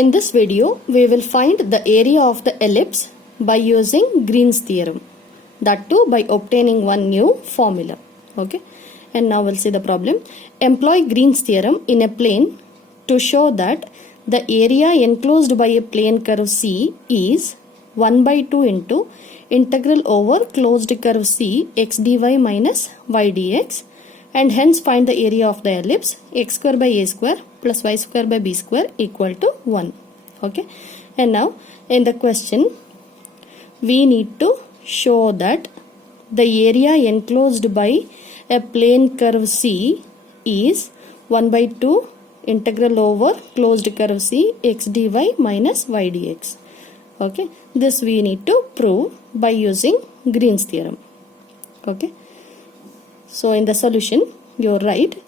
In this video, we will find the area of the ellipse by using Green's theorem. That too by obtaining one new formula. Okay. And now we'll see the problem. Employ Green's theorem in a plane to show that the area enclosed by a plane curve C is 1 by 2 into integral over closed curve C x dy minus y dx, and hence find the area of the ellipse x square by a square plus y square by b square equal to 1. Okay. And now in the question we need to show that the area enclosed by a plane curve C is 1 by 2 integral over closed curve C x dy minus y dx. Okay. This we need to prove by using Green's theorem. Okay. So in the solution you write,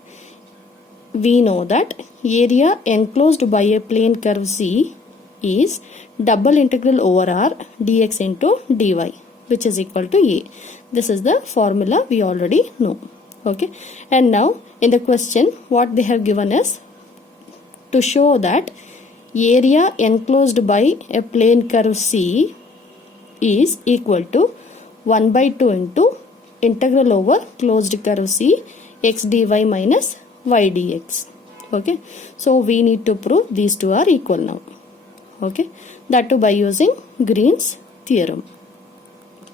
we know that area enclosed by a plane curve C is double integral over r dx into dy, which is equal to a. This is the formula we already know. Okay. And now in the question what they have given is to show that area enclosed by a plane curve C is equal to 1 by 2 into integral over closed curve C x dy minus y dx. Okay. So we need to prove these two are equal now. Okay. That too by using Green's theorem.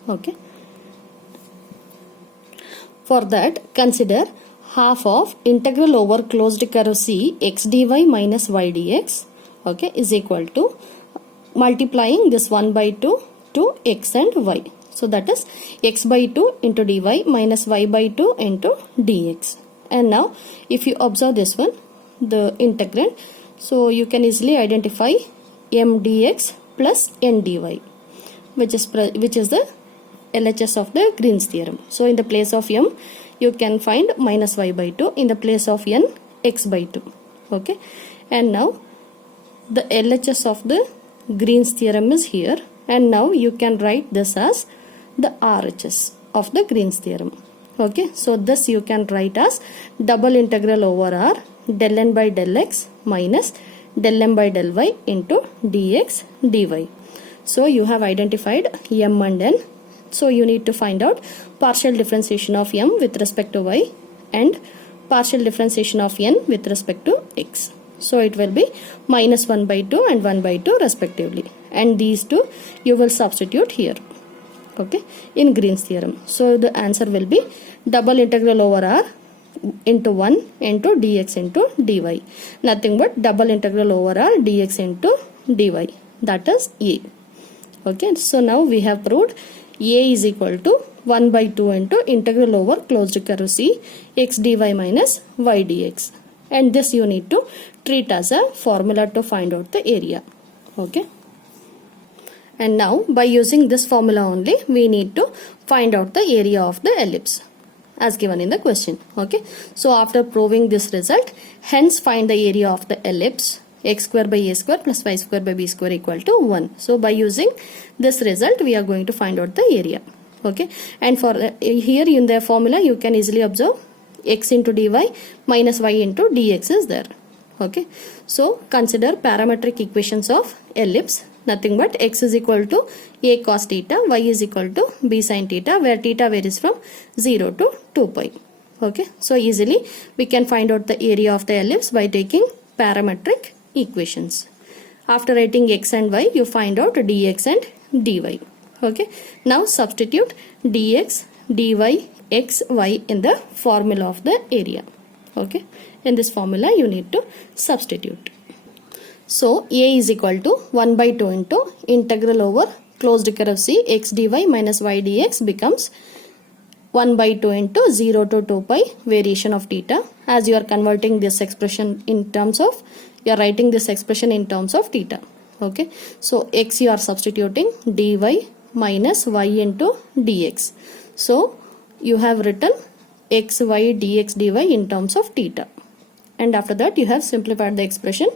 Okay. For that, consider half of integral over closed curve C x dy minus y dx, okay, is equal to multiplying this 1 by 2 to x and y. So that is x by 2 into dy minus y by 2 into dx. And now if you observe this one, the integrand, so you can easily identify m dx plus n dy, which is the LHS of the Green's theorem. So in the place of m you can find minus y by 2, in the place of n x by 2. Okay. And now the LHS of the Green's theorem is here, and now you can write this as the RHS of the Green's theorem. Okay. So this you can write as double integral over r del n by del x minus del m by del y into dx dy. So you have identified m and n. So you need to find out partial differentiation of m with respect to y and partial differentiation of n with respect to x. So it will be minus 1 by 2 and 1 by 2 respectively. And these two you will substitute here. Okay, in Green's theorem. So the answer will be double integral over r into 1 into dx into dy. Nothing but double integral over r dx into dy. That is a. Okay, so now we have proved a is equal to 1 by 2 into integral over closed curve C x dy minus y dx. And this you need to treat as a formula to find out the area. Okay. And now by using this formula only we need to find out the area of the ellipse as given in the question. Okay. So after proving this result, hence find the area of the ellipse x square by a square plus y square by b square equal to 1. So by using this result we are going to find out the area. Okay. And for here in the formula you can easily observe x into dy minus y into dx is there. Okay. So consider parametric equations of ellipse. Nothing but x is equal to a cos theta, y is equal to b sin theta, where theta varies from 0 to 2 pi. Okay. So easily we can find out the area of the ellipse by taking parametric equations. After writing x and y you find out dx and dy. Okay. Now substitute dx, dy, x, y in the formula of the area. Okay. In this formula you need to substitute. So a is equal to 1 by 2 into integral over closed curve C x dy minus y dx becomes 1 by 2 into 0 to 2 pi variation of theta, as you are converting this expression in terms of, you are writing this expression in terms of theta. Okay. So x you are substituting dy minus y into dx. So you have written x, y, dx, dy in terms of theta. And after that you have simplified the expression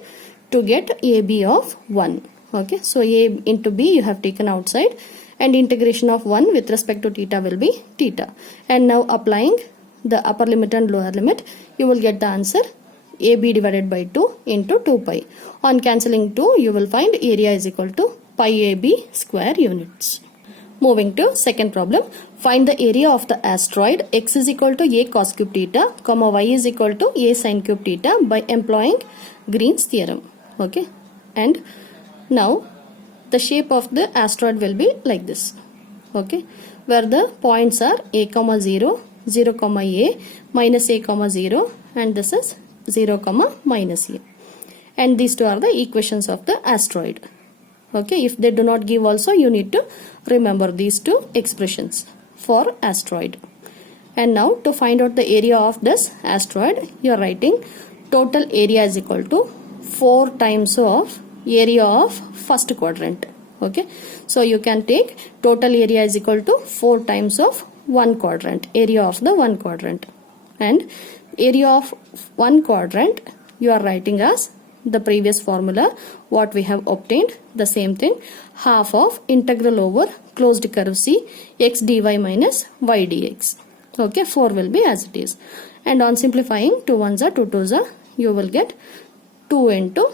to get ab of 1. Okay. So a into b you have taken outside, and integration of 1 with respect to theta will be theta. And now applying the upper limit and lower limit, you will get the answer AB divided by 2 into 2 pi. On cancelling 2, you will find area is equal to pi AB square units. Moving to second problem. Find the area of the asteroid x is equal to a cos cube theta, comma y is equal to a sin cube theta by employing Green's theorem. Okay. And now the shape of the asteroid will be like this. Okay. Where the points are a comma 0, 0 comma a, minus a comma 0, and this is 0 comma minus a. And these two are the equations of the asteroid. Okay, if they do not give also, you need to remember these two expressions for asteroid. And now to find out the area of this asteroid, you are writing total area is equal to 4 times of area of first quadrant. Okay, so you can take total area is equal to 4 times of one quadrant, area of the one quadrant. And area of one quadrant you are writing as the previous formula what we have obtained, the same thing, half of integral over closed curve C x dy minus y dx. Okay, 4 will be as it is. And on simplifying, 2 ones are 2 twos are, you will get 2 into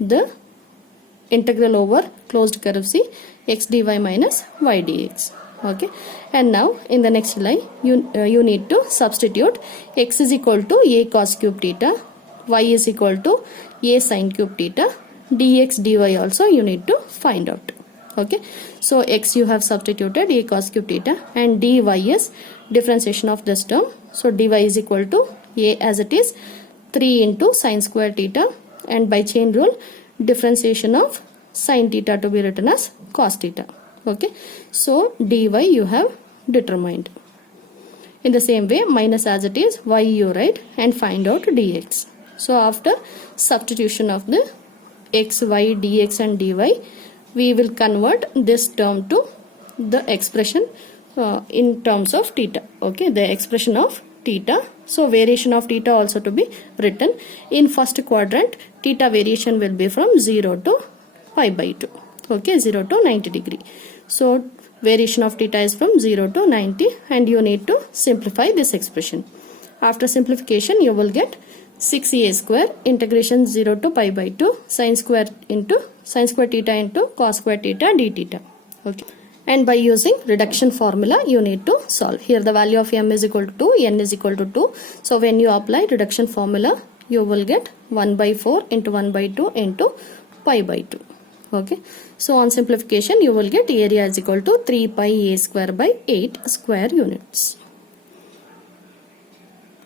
the integral over closed curve C x dy minus y dx. Okay, and now in the next line you need to substitute x is equal to a cos cube theta, y is equal to a sin cube theta, dx dy also you need to find out. Okay, so x you have substituted a cos cube theta, and dy is differentiation of this term, so dy is equal to a as it is 3 into sin square theta, and by chain rule differentiation of sin theta to be written as cos theta. Okay, so dy you have determined. In the same way, minus as it is y you write and find out dx. So after substitution of the x, y, dx and dy, we will convert this term to the expression in terms of theta. Okay, the expression of theta. So variation of theta also to be written. In first quadrant, theta variation will be from 0 to pi by 2. Okay, 0 to 90 degree. So variation of theta is from 0 to 90, and you need to simplify this expression. After simplification, you will get 6a square integration 0 to pi by 2 sin square theta into cos square theta d theta. Okay. And by using reduction formula, you need to solve. Here the value of m is equal to 2, n is equal to 2. So when you apply reduction formula, you will get 1 by 4 into 1 by 2 into pi by 2. Okay. So on simplification, you will get area is equal to 3 pi a square by 8 square units.